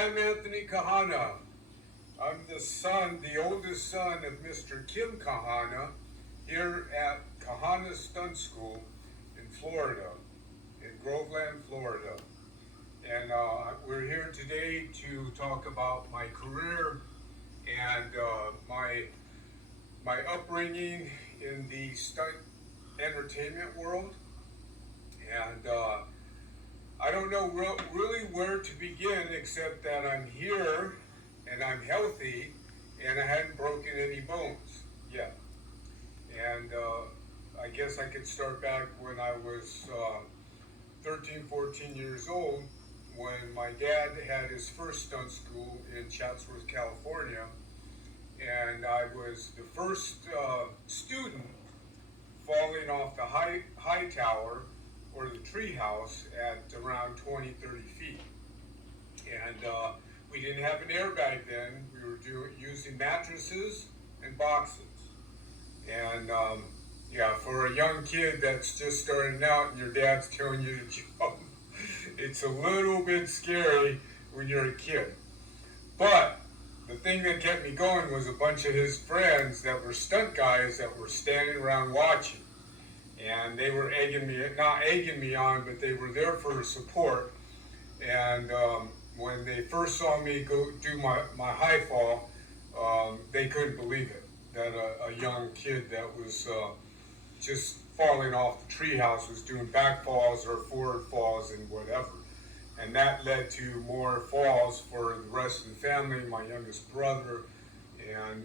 I'm Anthony Kahana. I'm the oldest son of Mr. Kim Kahana here at Kahana Stunt School in Florida, in Groveland, Florida. And we're here today to talk about my career and my upbringing in the stunt entertainment world. And I don't know really where to begin except that I'm here and I'm healthy and I hadn't broken any bones yet. And I guess I could start back when I was 13, 14 years old when my dad had his first stunt school in Chatsworth, California. And I was the first student falling off the high tower or the tree house at around 20, 30 feet. And we didn't have an airbag then. We were using mattresses and boxes. And yeah, for a young kid that's just starting out and your dad's telling you to jump, it's a little bit scary when you're a kid. But the thing that kept me going was a bunch of his friends that were stunt guys that were standing around watching. And they were not egging me on, but they were there for support. And when they first saw me go do my high fall, they couldn't believe it, that a young kid that was just falling off the treehouse was doing back falls or forward falls and whatever. And that led to more falls for the rest of the family, my youngest brother, and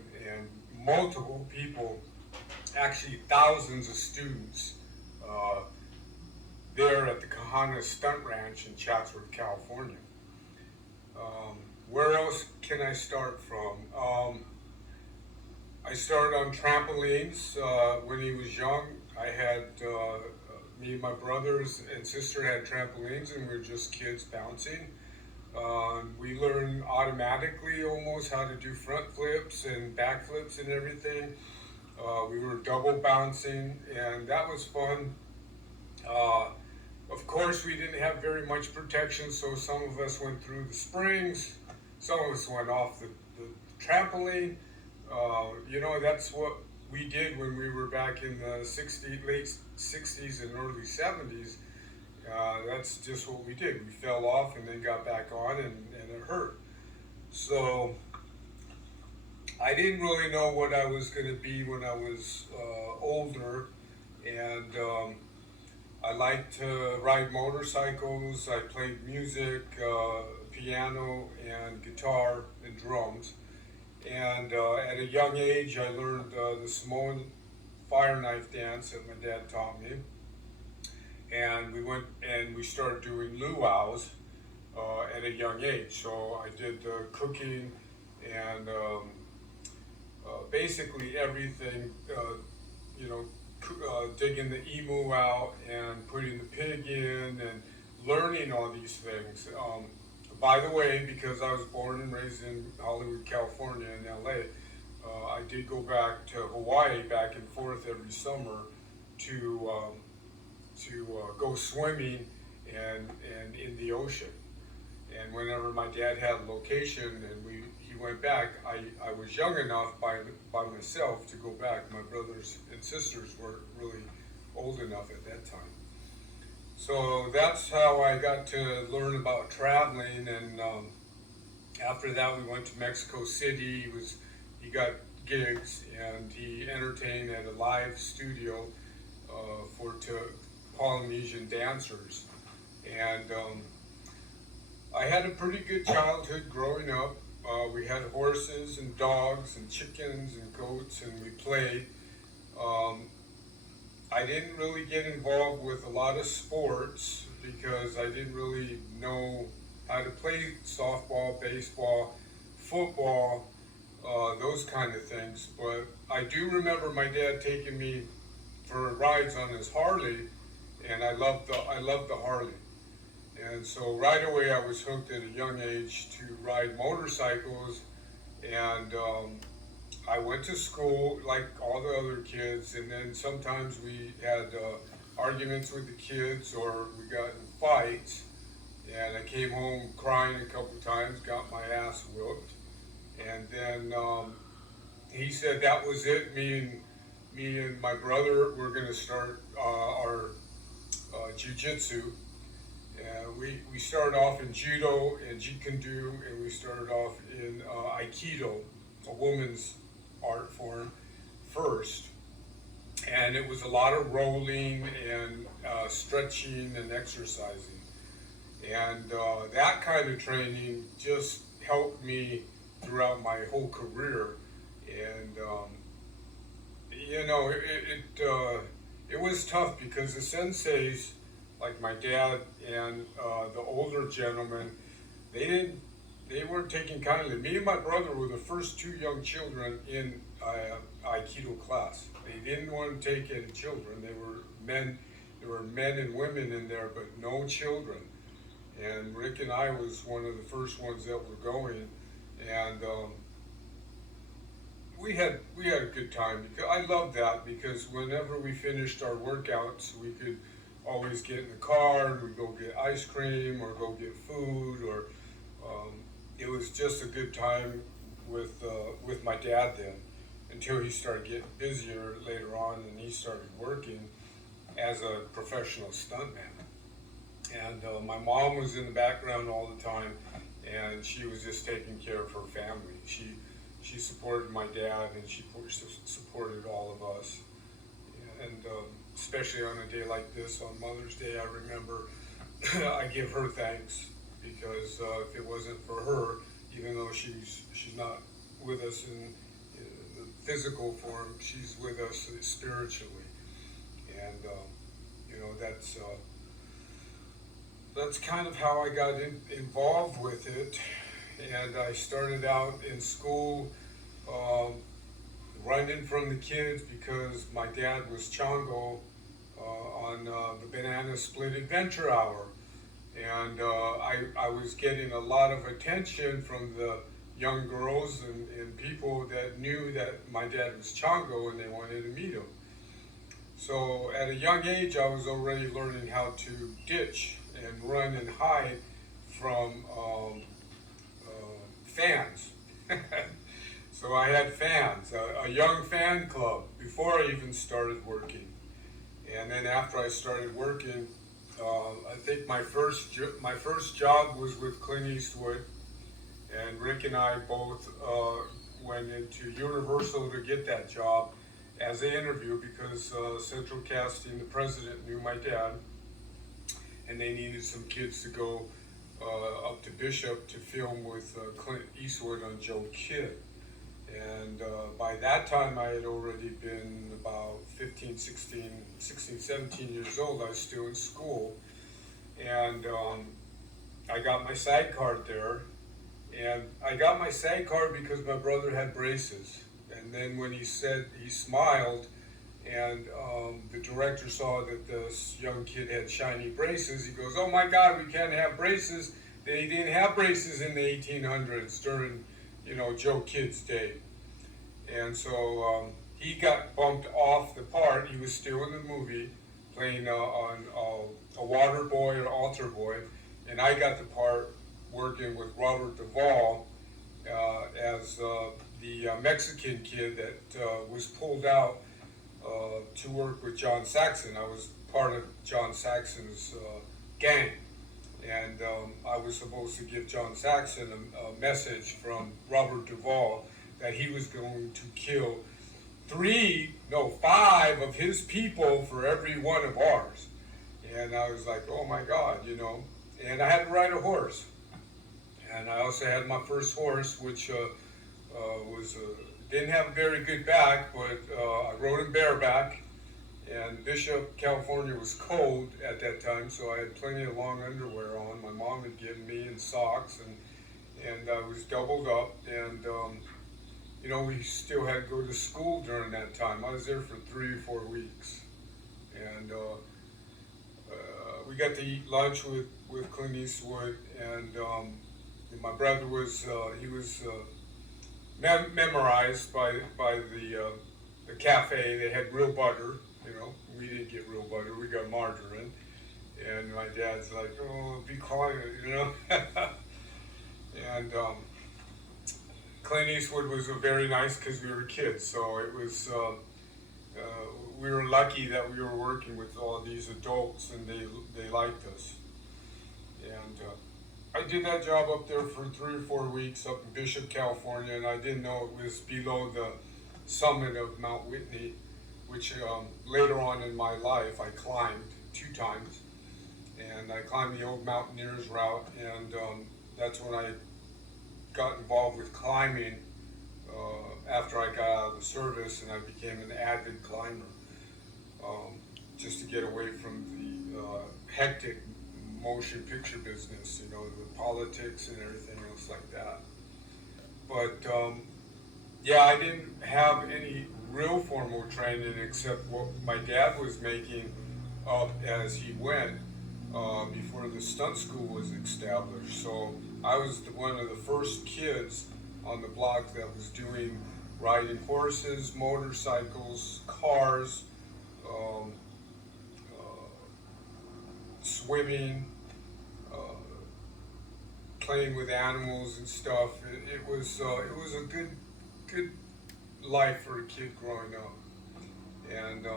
multiple people, actually thousands of students there at the Kahana Stunt Ranch in Chatsworth, California. Where else can I start from? I started on trampolines when he was young. I had, me and my brothers and sister had trampolines and we were just kids bouncing. We learned automatically almost how to do front flips and back flips and everything. We were double bouncing and that was fun. Of course, we didn't have very much protection, so some of us went through the springs, some of us went off the trampoline. That's what we did when we were back in the late 60s and early 70s. That's just what we did. We fell off and then got back on and it hurt. So I didn't really know what I was going to be when I was older, and I liked to ride motorcycles. I played music, piano and guitar and drums. And at a young age, I learned the Samoan fire knife dance that my dad taught me. And we went and we started doing luau's at a young age. So I did cooking and basically everything, digging the emu out and putting the pig in and learning all these things. By the way, because I was born and raised in Hollywood, California, in LA, I did go back to Hawaii back and forth every summer to go swimming and in the ocean. And whenever my dad had a location and he went back, I was young enough by myself to go back. My brothers and sisters weren't really old enough at that time. So that's how I got to learn about traveling. And after that, we went to Mexico City. He got gigs and he entertained at a live studio to Polynesian dancers. And I had a pretty good childhood growing up. We had horses and dogs and chickens and goats, and we played. I didn't really get involved with a lot of sports because I didn't really know how to play softball, baseball, football, those kind of things. But I do remember my dad taking me for rides on his Harley, and I loved the Harley. And so right away I was hooked at a young age to ride motorcycles, and I went to school like all the other kids, and then sometimes we had arguments with the kids or we got in fights, and I came home crying a couple times, got my ass whooped, and then he said that was it. Me and my brother were going to start our jiu-jitsu. We started off in judo and jeet kune do, and we started off in aikido, a woman's art form, first. And it was a lot of rolling and stretching and exercising. And that kind of training just helped me throughout my whole career. And it was tough because the senseis, like my dad and the older gentlemen, they didn't, they weren't taking kindly. Me and my brother were the first two young children in Aikido class. They didn't want to take in children. They were men. There were men and women in there, but no children. And Rick and I was one of the first ones that were going, and we had a good time. Because I loved that because whenever we finished our workouts, we could always get in the car and we'd go get ice cream or go get food, or it was just a good time with my dad then, until he started getting busier later on and he started working as a professional stuntman. And my mom was in the background all the time, and she was just taking care of her family. She supported my dad, and she supported all of us. And especially on a day like this, on Mother's Day, I remember I give her thanks, because if it wasn't for her, even though she's not with us in the physical form, she's with us spiritually. And that's kind of how I got involved with it. And I started out in school running from the kids because my dad was Chongo on the Banana Split Adventure Hour. And I was getting a lot of attention from the young girls and people that knew that my dad was Chongo and they wanted to meet him. So at a young age, I was already learning how to ditch and run and hide from fans. So I had fans, a young fan club before I even started working. And then after I started working, I think my first job was with Clint Eastwood, and Rick and I both went into Universal to get that job as an interview because Central Casting, the president, knew my dad, and they needed some kids to go up to Bishop to film with Clint Eastwood on Joe Kidd. And by that time, I had already been about 16, 17 years old. I was still in school. And I got my SAG card there. And I got my SAG card because my brother had braces. And then when he smiled, and the director saw that this young kid had shiny braces, he goes, "Oh my God, we can't have braces." They didn't have braces in the 1800s during, Joe Kidd's day. And so he got bumped off the part. He was still in the movie, playing on a water boy or altar boy, and I got the part working with Robert Duvall as the Mexican kid that was pulled out to work with John Saxon. I was part of John Saxon's gang, and I was supposed to give John Saxon a message from Robert Duvall that he was going to kill 5 of his people for every one of ours. And I was like, oh my God, And I had to ride a horse. And I also had my first horse, which didn't have a very good back, but I rode him bareback. And Bishop, California was cold at that time, so I had plenty of long underwear on. My mom had given me, and socks, and I was doubled up. And we still had to go to school during that time. I was there for 3 or 4 weeks, and we got to eat lunch with Clint Eastwood, and my brother was memorized by the cafe. They had real butter. We didn't get real butter. We got margarine, And my dad's like, oh, be quiet, you know. And Clint Eastwood was very nice because we were kids, so it was. Uh, we were lucky that we were working with all these adults, and they liked us. And I did that job up there for 3 or 4 weeks up in Bishop, California, and I didn't know it was below the summit of Mount Whitney, which later on in my life I climbed 2 times. And I climbed the old mountaineers route, and that's when I got involved with climbing after I got out of the service, and I became an avid climber, just to get away from the hectic motion picture business, you know, the politics and everything else like that. But yeah, I didn't have any real formal training except what my dad was making up as he went before the stunt school was established. So I was one of the first kids on the block that was doing riding horses, motorcycles, cars, um, uh, swimming, uh, playing with animals and stuff. It was a good life for a kid growing up. And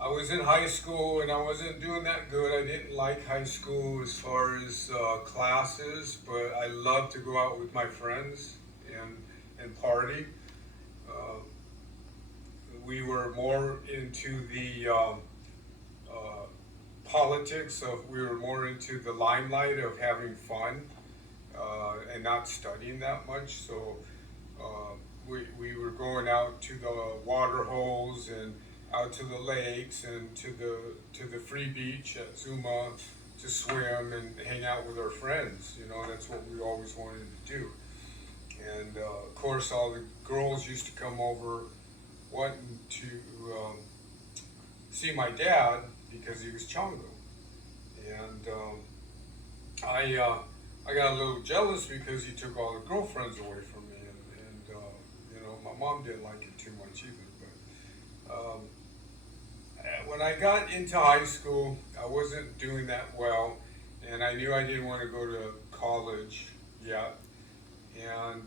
I was in high school and I wasn't doing that good. I didn't like high school as far as classes, but I loved to go out with my friends and party. Uh, we were more into the uh, politics of, we were more into the limelight of having fun and not studying that much. So we were going out to the water holes and out to the lakes and to the free beach at Zuma to swim and hang out with our friends. You know, that's what we always wanted to do. And of course, all the girls used to come over wanting to see my dad because he was Chongo. And I got a little jealous because he took all the girlfriends away from me, and you know, my mom didn't like it too much either. But when I got into high school, I wasn't doing that well, and I knew I didn't want to go to college yet. And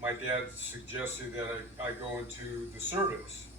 my dad suggested that I go into the service.